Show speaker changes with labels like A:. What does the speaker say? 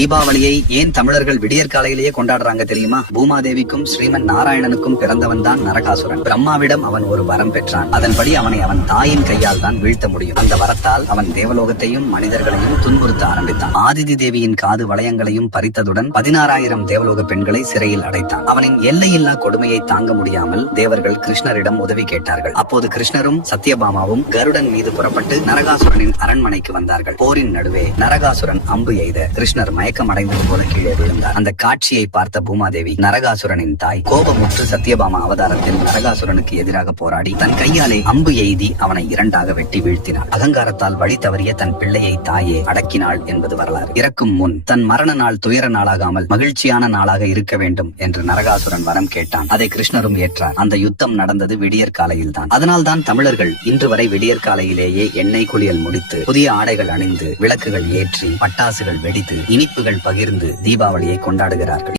A: தீபாவளியை ஏன் தமிழர்கள் விடியற் காலையிலேயே கொண்டாடுறாங்க தெரியுமா பூமாதேவிக்கும் ஸ்ரீமன் நாராயணனுக்கும் பிறந்தவன் தான் நரகாசுரன் பிரம்மாவிடம் அவன் ஒரு வரம் பெற்றான் அதன்படி அவனை அவன் தாயின் கையால் தான் வீழ்த்த முடியும் அந்த வரத்தால் அவன் தேவலோகத்தையும் மனிதர்களையும் துன்புறுத்த ஆரம்பித்தான் ஆதிதி தேவியின் காது வளையங்களையும் பறித்ததுடன் பதினாறாயிரம் தேவலோக பெண்களை சிறையில் அடைத்தான் அவனின் எல்லையில்லா கொடுமையை தாங்க முடியாமல் தேவர்கள் கிருஷ்ணரிடம் உதவி கேட்டார்கள் அப்போது கிருஷ்ணரும் சத்யபாமாவும் கருடன் மீது புறப்பட்டு நரகாசுரனின் அரண்மனைக்கு வந்தார்கள் போரின் நடுவே நரகாசுரன் அம்பு எய்த கிருஷ்ணர் மயக்க மயக்கம் அடைந்தது போல கீழே விழுந்தார் அந்த காட்சியை பார்த்த பூமாதேவி நரகாசுரனின் தாய் கோபமுற்று சத்யபாமா அவதாரத்தில் நரகாசுரனுக்கு எதிராக போராடி தன் கையாலே அம்பு எய்தி அவனை இரண்டாக வெட்டி வீழ்த்தினார் அகங்காரத்தால் வழி தவறிய தன் பிள்ளையை தாயே அடக்கினாள் என்பது வரலாறு இறக்கும் முன் தன் மரண நாள் துயர நாளாகாமல் மகிழ்ச்சியான நாளாக இருக்க வேண்டும் என்று நரகாசுரன் வரம் கேட்டான் அதை கிருஷ்ணரும் ஏற்றார் அந்த யுத்தம் நடந்தது விடியற் காலையில் தான் அதனால் தான் தமிழர்கள் இன்று வரை விடியற் காலையிலேயே எண்ணெய் குளியல் முடித்து புதிய ஆடைகள் அணிந்து விளக்குகள் ஏற்றி பட்டாசுகள் வெடித்து இனிப்பு நட்புகள் பகிர்ந்து தீபாவளியை கொண்டாடுகிறார்கள்